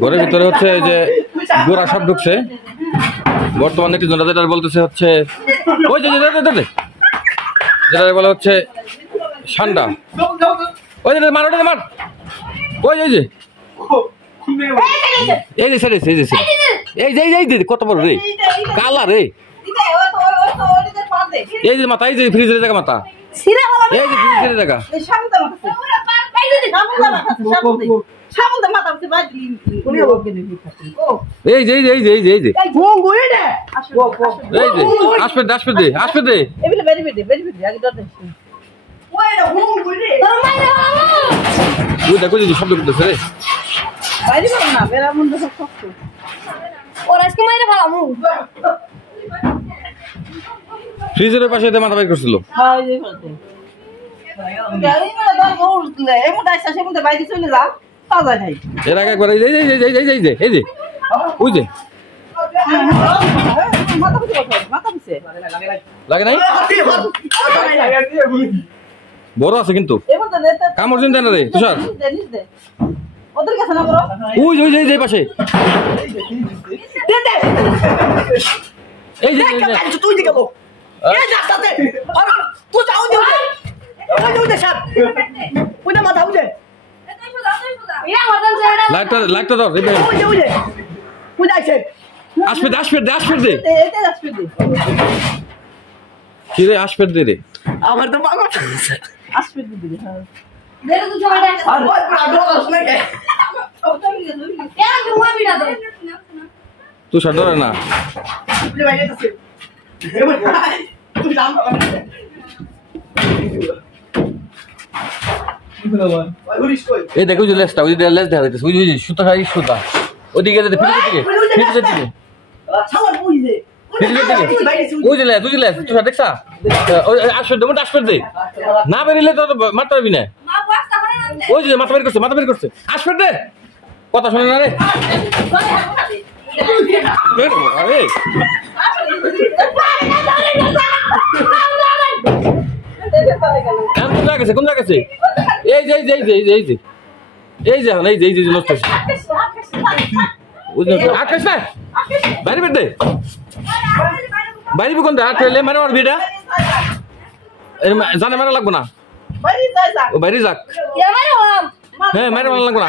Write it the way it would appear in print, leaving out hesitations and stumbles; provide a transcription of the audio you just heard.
ঘরের ভিতরে হচ্ছে যে গোড়া সব ঢুকছে বর্তমানে একটি জনতা যেটা বলতেছে হচ্ছে ওই যে যেটা বলে হচ্ছে ঠান্ডা ওই যে মার ওটা মার ওই যে এই যে সেরে এই যে কত বড় রে কালা রে এই যে মাথা এই যে ফ্রিজের জায়গা মাথা এই যে ফ্রিজের জায়গা এই যে আসবে দে দেখো যদি শব্দ করতেছে রে ফ্রিজের পাশে মাথা বাইর করছিল এর আগে একবার এই যে ওই যে লাগে নাই বড় আছে কিন্তু কামড় দিন দেন রে তুষার ওই যে পাশে এই যে তুই দিকে লাইটটা দাও আসবে দে কি রে আসবে দে রে আমার তো পাগল আসবে দে দে তো ছড়া আর ওই প্রাডোস লাগে কেন তুমি বিড়া দে তুই ছাড় না তুই বাইরে আছে তুই জান এই দেখো যে লেসটা ওই লেস দেখা যাচ্ছে ওই যে সুতা খাই সুতা ওদিকে যেতে ফিরে দিকে ছাওয়ার বুঝে ওই যে লেস তুই দেখছা আসবে দে না বেরিলে তো মারতে পারবি না ওই যে মাথা বের করছে আসবে দে কথা শোনে না রে কোন জায়গাছে এই যে নষ্ট আকাশ না বাইরে বের দে বাইরে কোনটা মানে আমার বিটা জানে মারা লাগবো না বাইরে যাক হ্যাঁ মারা লাগবো না